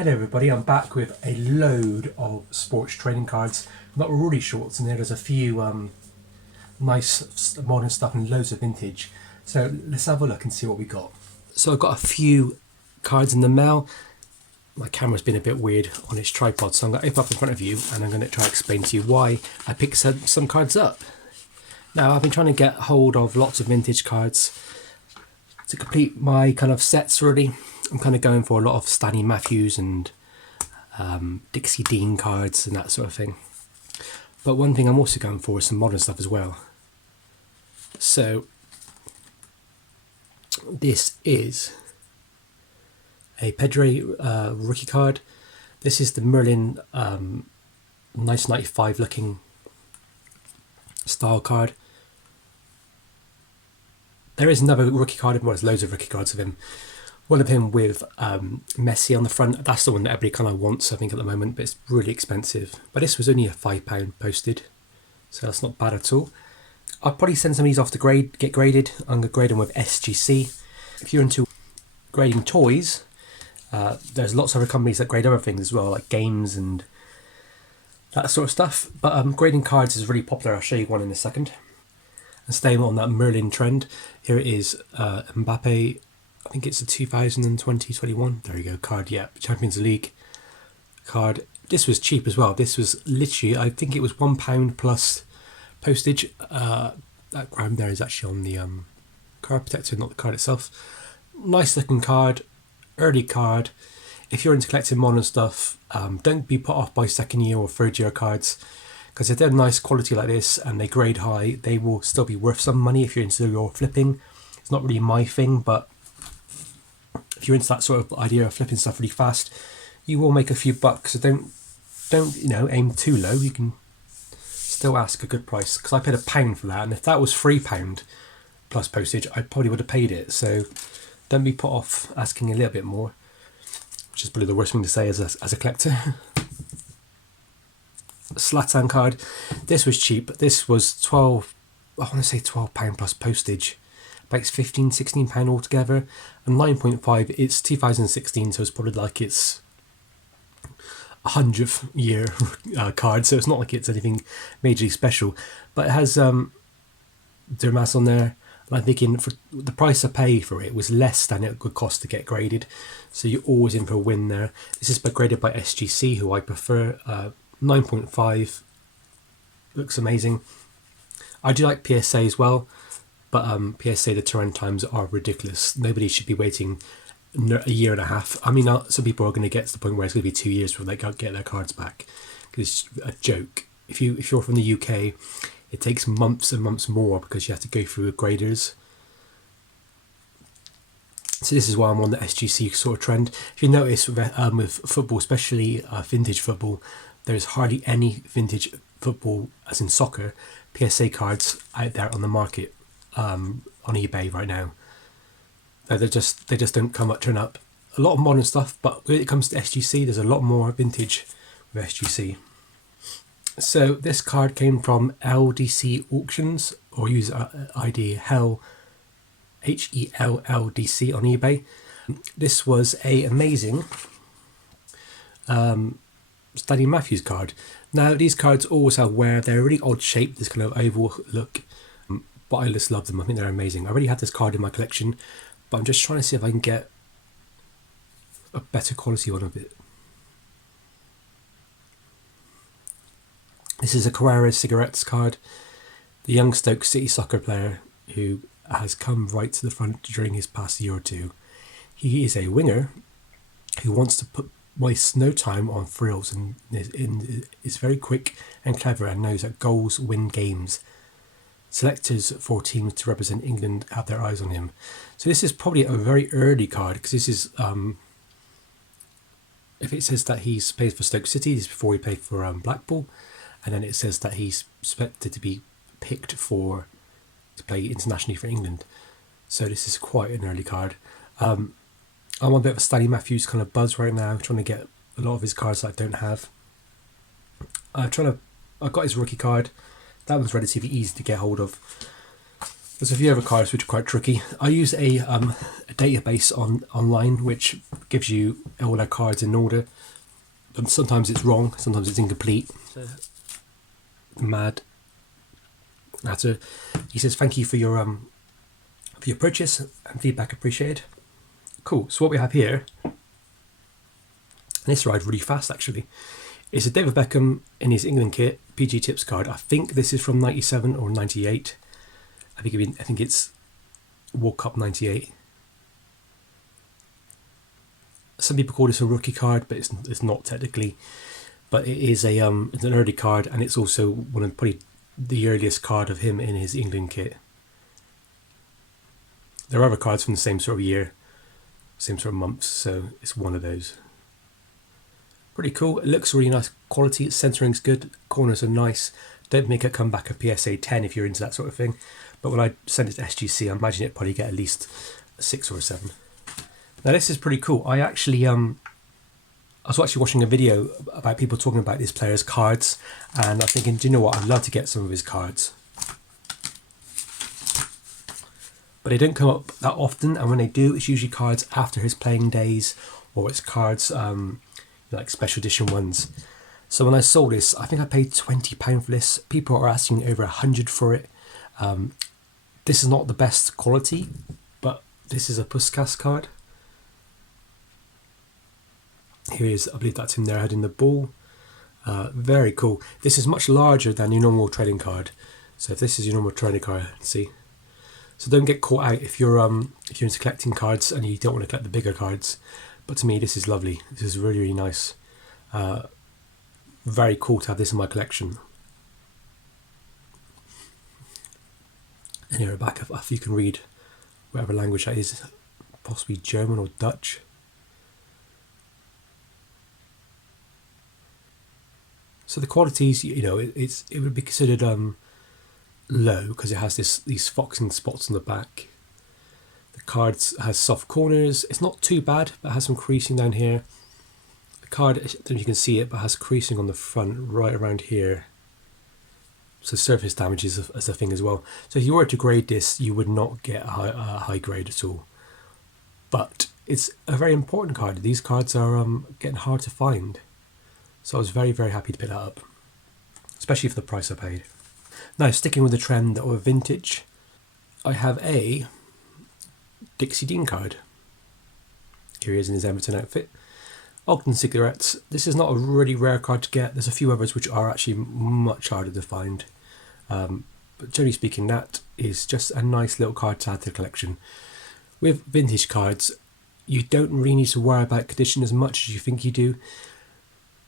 Hello everybody, I'm back with a load of sports trading cards. Not really shorts in there, there's a few nice modern stuff and loads of vintage. So let's have a look and see what we got. So I've got a few cards in the mail. My camera's been a bit weird on its tripod, so I'm going to open up in front of you and I'm going to try to explain to you why I picked some cards up. Now I've been trying to get hold of lots of vintage cards to complete my kind of sets really. I'm kind of going for a lot of Stanley Matthews and Dixie Dean cards and that sort of thing. But one thing I'm also going for is some modern stuff as well. So this is a Pedro rookie card. This is the Merlin 1995 looking style card. There is another rookie card, well, there's loads of rookie cards of him. One of him with Messi on the front. That's the one that everybody kind of wants, I think, at the moment, but it's really expensive. But this was only a £5 posted, so that's not bad at all. I'll probably send some of these off to get graded. I'm going to grade them with SGC. If you're into grading toys, there's lots of other companies that grade other things as well, like games and that sort of stuff. But grading cards is really popular. I'll show you one in a second. And staying on that Merlin trend, here it is, Mbappe. I think it's a 2020-21. There you go, card, yeah, Champions League card. This was cheap as well. This was literally, I think it was £1 plus postage. That ground there is actually on the card protector, not the card itself. Nice looking card, early card. If you're into collecting modern stuff, don't be put off by second year or third year cards, because if they're nice quality like this and they grade high, they will still be worth some money if you're into your flipping. It's not really my thing, but if you're into that sort of idea of flipping stuff really fast, you will make a few bucks. So don't aim too low. You can still ask a good price, because I paid £1 for that, and if that was £3 plus postage, I probably would have paid it. So don't be put off asking a little bit more, which is probably the worst thing to say as a collector. Zlatan card. This was cheap. This was £12 plus postage. But it's £15-16 altogether, and 9.5. It's 2016, so it's probably like it's 100th year card. So it's not like it's anything majorly special, but it has Dermas on there. And I'm thinking for the price I pay for it was less than it would cost to get graded, so you're always in for a win there. This is graded by SGC, who I prefer. 9.5 looks amazing. I do like PSA as well. But PSA, the turnaround times are ridiculous. Nobody should be waiting a year and a half. I mean, some people are going to get to the point where it's going to be 2 years before they get their cards back. It's a joke. If you're from the UK, it takes months and months more because you have to go through graders. So this is why I'm on the SGC sort of trend. If you notice with football, especially vintage football, there's hardly any vintage football, as in soccer, PSA cards out there on the market. On eBay right now, they just don't turn up. A lot of modern stuff, but when it comes to SGC, there's a lot more vintage with SGC. So this card came from LDC Auctions, or use ID HELLDC on eBay. This was a amazing Stanley Matthews card. Now these cards always have wear. They're really odd shape, this kind of oval look. But I just love them. I think they're amazing. I already had this card in my collection, but I'm just trying to see if I can get a better quality one of it. This is a Carrera Cigarettes card. The young Stoke City soccer player who has come right to the front during his past year or two. He is a winger who wants to waste no time on frills and is very quick and clever and knows that goals win games. Selectors for teams to represent England have their eyes on him. So this is probably a very early card, because this is, if it says that he's played for Stoke City, this is before he played for Blackpool, and then it says that he's expected to be picked to play internationally for England. So this is quite an early card. I'm on a bit of a Stanley Matthews kind of buzz right now, trying to get a lot of his cards that I don't have. I've got his rookie card. That one's relatively easy to get hold of. There's a few other cards which are quite tricky. I use a database online which gives you all their cards in order. But sometimes it's wrong, sometimes it's incomplete. So, mad. He says thank you for your purchase and feedback appreciated. Cool. So what we have here, and this arrived really fast actually, is a David Beckham in his England kit PG Tips card. I think this is from 97 or 98. I think it's World Cup 98. Some people call this a rookie card, but it's not technically. But it is it's an early card, and it's also one of probably the earliest card of him in his England kit. There are other cards from the same sort of year, same sort of months, so it's one of those. Pretty cool. It looks really nice quality. Its centering's good. Corners are nice. Don't make it come back a PSA 10 if you're into that sort of thing. But when I send it to SGC, I imagine it'd probably get at least a 6 or a 7. Now this is pretty cool. I was actually watching a video about people talking about this player's cards, and I'm thinking, do you know what? I'd love to get some of his cards. But they don't come up that often, and when they do, it's usually cards after his playing days, or it's cards like special edition ones. So when I saw this, I think I paid £20 for this. People are asking over £100 for it. This is not the best quality, but this is a Puskas card. Here he is, I believe that's him there heading the ball. Very cool. This is much larger than your normal trading card. So if this is your normal trading card, see. So don't get caught out if you're into collecting cards and you don't want to collect the bigger cards. But to me, this is lovely. This is really, really nice. Very cool to have this in my collection. And here at the back, if you can read whatever language that is, possibly German or Dutch. So the qualities, it would be considered low because it has these foxing spots on the back. The card has soft corners. It's not too bad, but it has some creasing down here. The card, I don't know if you can see it, but has creasing on the front right around here. So surface damage is a thing as well. So if you were to grade this, you would not get a high grade at all. But it's a very important card. These cards are getting hard to find. So I was very, very happy to pick that up, especially for the price I paid. Now, sticking with the trend of vintage, I have a Dixie Dean card. Here he is in his Everton outfit. Ogden cigarettes. This is not a really rare card to get. There's a few others which are actually much harder to find. But generally speaking, that is just a nice little card to add to the collection. With vintage cards, you don't really need to worry about condition as much as you think you do,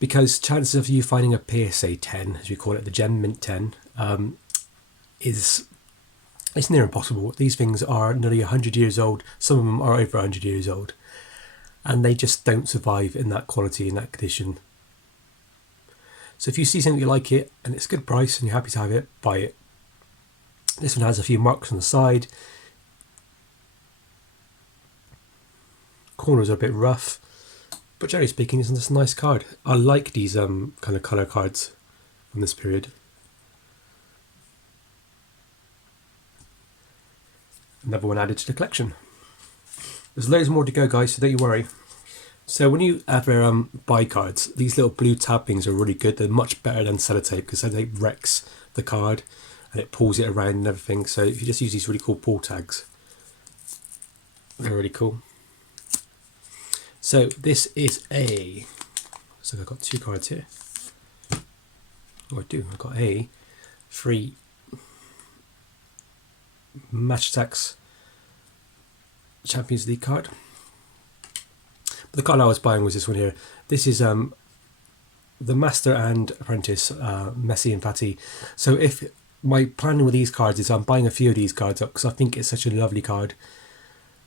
because chances of you finding a PSA 10, as we call it, the Gem Mint 10, it's near impossible. These things are nearly 100 years old. Some of them are over 100 years old. And they just don't survive in that quality, in that condition. So if you see something you like it, and it's a good price, and you're happy to have it, buy it. This one has a few marks on the side. Corners are a bit rough. But generally speaking, it's just a nice card. I like these kind of colour cards from this period. Another one added to the collection. There's loads more to go, guys, so don't you worry. So when you ever buy cards, these little blue tab things are really good. They're much better than sellotape because sellotape wrecks the card and it pulls it around and everything. So if you just use these really cool pull tags, they're really cool. So this is so I've got 2 cards here. Oh, I do. I've got a free Match Attax Champions League card. But the card I was buying was this one here. This is the Master and Apprentice, Messi and Fati. So if my plan with these cards is I'm buying a few of these cards up because I think it's such a lovely card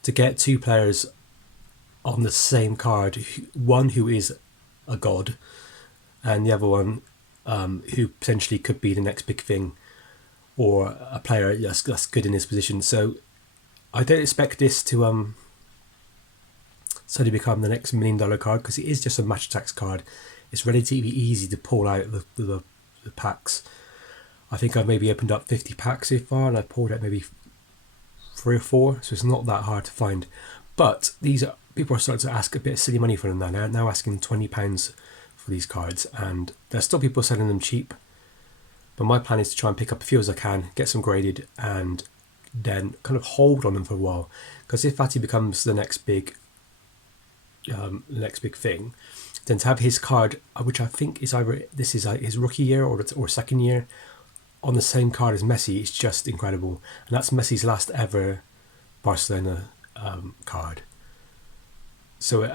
to get 2 players on the same card, one who is a god and the other one who potentially could be the next big thing or a player that's good in his position. So I don't expect this to suddenly become the next $1 million card because it is just a Match Attax card. It's relatively easy to pull out the packs. I think I've maybe opened up 50 packs so far and I've pulled out maybe 3 or 4, so it's not that hard to find. But people are starting to ask a bit of silly money for them now. They're now asking £20 for these cards, and there's still people selling them cheap. But my plan is to try and pick up a few as I can, get some graded, and then kind of hold on them for a while. Because if Fatty becomes the next big thing, then to have his card, which I think is either this is his rookie year or second year, on the same card as Messi, is just incredible. And that's Messi's last ever Barcelona card. So it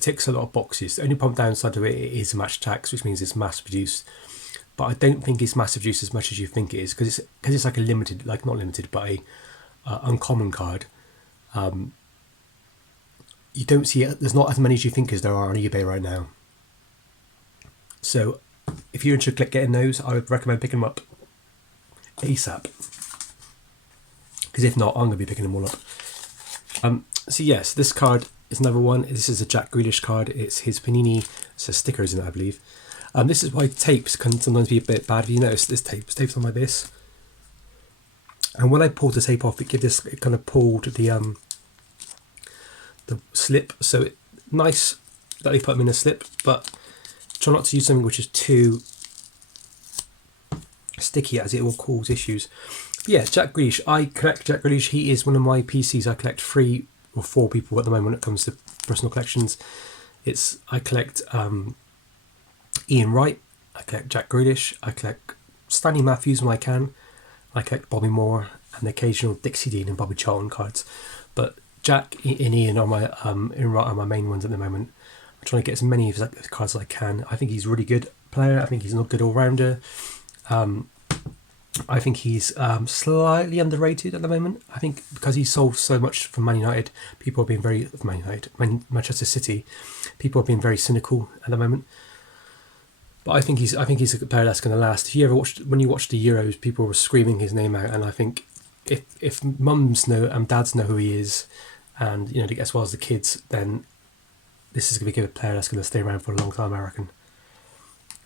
ticks a lot of boxes. The only problem downside to it is match tax, which means it's mass produced. But I don't think it's mass produced as much as you think it is, because it's like a limited, like not limited, but a uncommon card. You don't see it. There's not as many as you think as there are on eBay right now. So if you're interested in getting those, I would recommend picking them up ASAP. Because if not, I'm going to be picking them all up. So yes, this card is another one. This is a Jack Grealish card. It's his Panini. It says stickers in it, I believe. This is why tapes can sometimes be a bit bad. If you notice, this tape's on like this. And when I pulled the tape off, it kind of pulled the slip. So nice that they put them in a slip, but try not to use something which is too sticky, as it will cause issues. But yeah, Jack Grealish. I collect Jack Grealish. He is one of my PCs. I collect 3 or 4 people at the moment when it comes to personal collections. I collect Iain Wright. I collect Jack Grealish. I collect Stanley Matthews when I can. I collect Bobby Moore and the occasional Dixie Dean and Bobby Charlton cards. But Jack and Ian are my main ones at the moment. I'm trying to get as many of his cards as I can. I think he's a really good player. I think he's a good all-rounder. I think he's slightly underrated at the moment. I think because he sold so much for Man United, Manchester City, people have been very cynical at the moment. But I think he's a good player that's going to last. If you ever when you watch the Euros, people were screaming his name out, and I think if mums know and dads know who he is, and as well as the kids, then this is going to be a player that's going to stay around for a long time, I reckon.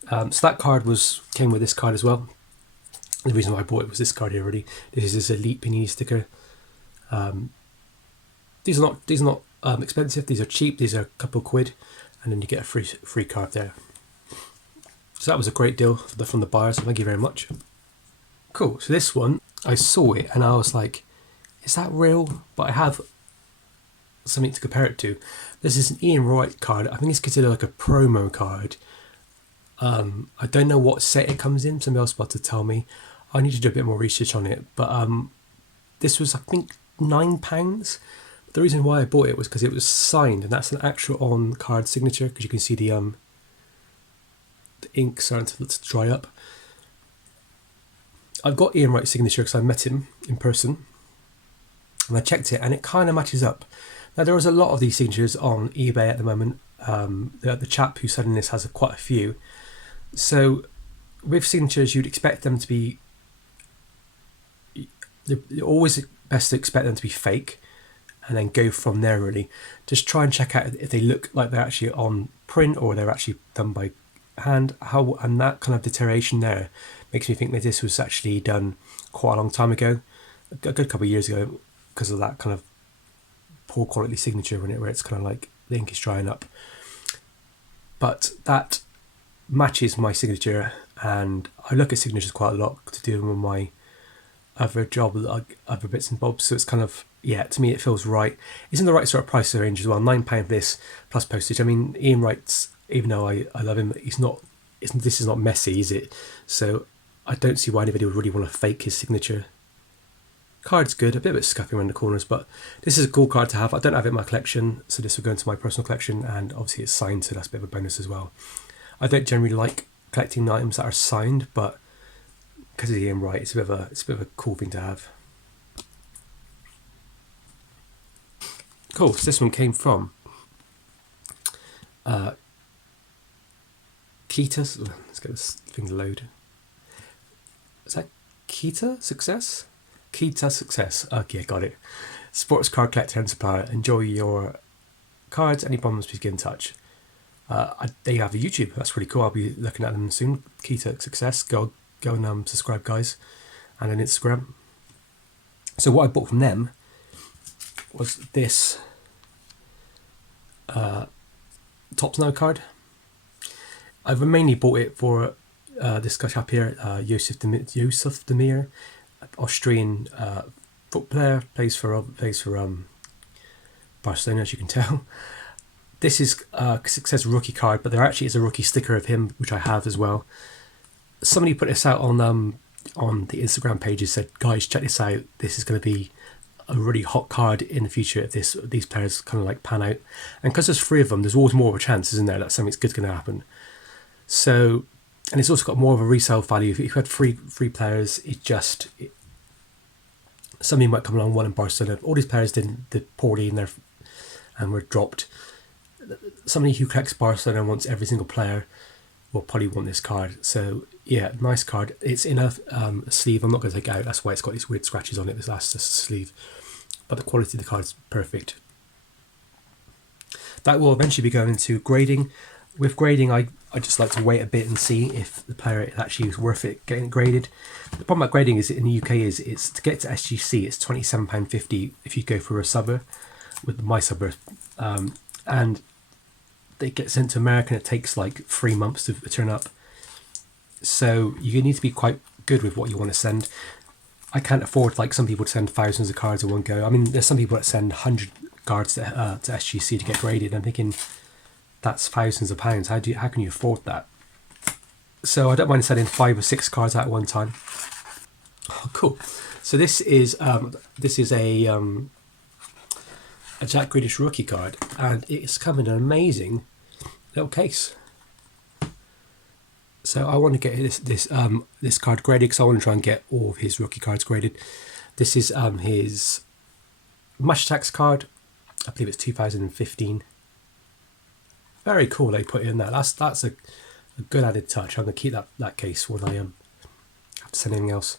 So that card came with this card as well. The reason why I bought it was this card here already. This is his Elite Panini sticker. These are not expensive. These are cheap. These are a couple of quid, and then you get a free card there. So that was a great deal from the buyer. So thank you very much. Cool. So this one, I saw it and I was like, "Is that real?" But I have something to compare it to. This is an Iain Wright card. I think it's considered like a promo card. I don't know what set it comes in. Somebody else about to tell me. I need to do a bit more research on it. But this was, I think, £9. The reason why I bought it was because it was signed, and that's an actual on-card signature, because you can see the ink starting to dry up. I've got Iain Wright's signature because I met him in person, and I checked it, and it kind of matches up. Now, there is a lot of these signatures on eBay at the moment. The chap who's selling this has quite a few. So with signatures, you'd expect them to be... They're always best to expect them to be fake, and then go from there, really. Just try and check out if they look like they're actually on print or they're actually done by hand. And that kind of deterioration there makes me think that this was actually done quite a long time ago, a good couple of years ago, because of that kind of poor quality signature where it's kind of like the ink is drying up. But that matches my signature, and I look at signatures quite a lot to do with my other job, other bits and bobs. So it's kind of, to me it feels right. It's in the right sort of price range as well. £9 for this plus postage. I mean, Iain Wright's, even though I love him, this is not Messi, is it? So I don't see why anybody would really want to fake his signature. Card's good, a bit scuffy around the corners, but this is a cool card to have. I don't have it in my collection, so this will go into my personal collection, and obviously it's signed, so that's a bit of a bonus as well. I don't generally like collecting items that are signed, but because of Iain Wright, it's a bit of a cool thing to have. Cool. So this one came from Kita. Let's get this thing to load. Is that Kita Success? Kita Success. Okay, got it. Sports card collector and supplier. Enjoy your cards. Any problems, please get in touch. They have a YouTube. That's really cool. I'll be looking at them soon. Kita Success. Go and subscribe, guys. And an Instagram. So what I bought from them was this Topps Now card. I've mainly bought it for this guy up here, Yusuf Demir, Austrian foot player, plays for Barcelona, as you can tell. This is a success rookie card, but there actually is a rookie sticker of him, which I have as well. Somebody put this out on the Instagram page and said, guys, check this out. This is going to be a really hot card in the future if these players kind of like pan out. And because there's 3 of them, there's always more of a chance, isn't there, that something's good going to happen. So, and it's also got more of a resale value. If you had three players, somebody might come along, one in Barcelona. All these players did poorly and were dropped. Somebody who collects Barcelona and wants every single player will probably want this card. So yeah, nice card. It's in a sleeve. I'm not going to take it out. That's why it's got these weird scratches on it. That's just a sleeve. But the quality of the card is perfect. That will eventually be going to grading. With grading, I just like to wait a bit and see if the player actually is worth it getting graded. The problem about grading is in the UK it's to get to SGC, it's £27.50 if you go for a subber with my subber. And they get sent to America and it takes like 3 months to turn up. So you need to be quite good with what you want to send. I can't afford, like some people, to send thousands of cards in one go. I mean, there's some people that send 100 cards to SGC to get graded. I'm thinking, that's thousands of pounds. How can you afford that? So I don't mind sending 5 or 6 cards out at one time. Oh, cool. So this is a Jack Grealish rookie card, and it's come in an amazing little case. So I want to get this card graded because I want to try and get all of his rookie cards graded. This is his Mush Tax card. I believe it's 2015. Very cool they put in that. That's a good added touch. I'm going to keep that case when I have to send anything else.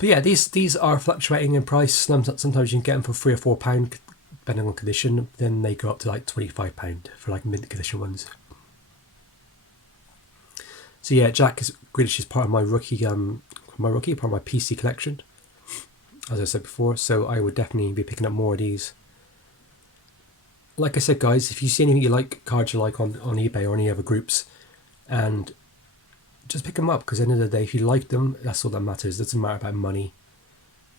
But yeah, these are fluctuating in price. Sometimes you can get them for £3 or £4, depending on condition. Then they go up to like £25 for like mint condition ones. So yeah, Jack Grealish is part of my rookie, part of my PC collection, as I said before. So I would definitely be picking up more of these. Like I said, guys, if you see anything you like, cards you like on eBay or any other groups, and just pick them up, because at the end of the day, if you like them, that's all that matters. It doesn't matter about money,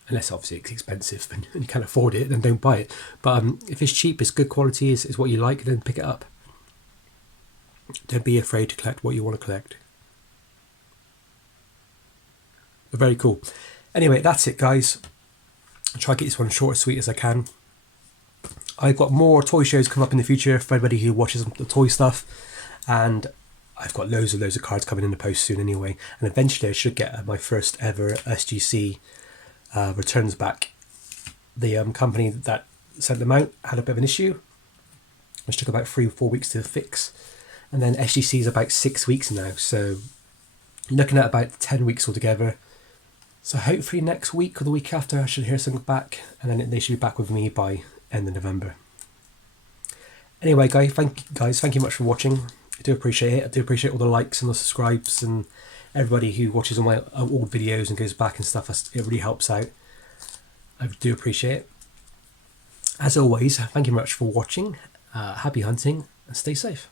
unless obviously it's expensive and you can't afford it, then don't buy it. But if it's cheap, it's good quality, is what you like, then pick it up. Don't be afraid to collect what you want to collect. But very cool. Anyway, that's it, guys. I'll try to get this one short and sweet as I can. I've got more toy shows coming up in the future for everybody who watches the toy stuff, and I've got loads of cards coming in the post soon anyway, and eventually I should get my first ever SGC returns back. The company that sent them out had a bit of an issue, which took about 3 or 4 weeks to fix, and then SGC is about 6 weeks now, so you're looking at about 10 weeks altogether. So hopefully next week or the week after I should hear something back, and then they should be back with me by end of November. Anyway, guys, thank you much for watching. I do appreciate it. I do appreciate all the likes and the subscribes and everybody who watches all my old videos and goes back and stuff. It really helps out. I do appreciate it. As always, thank you very much for watching. Happy hunting and stay safe.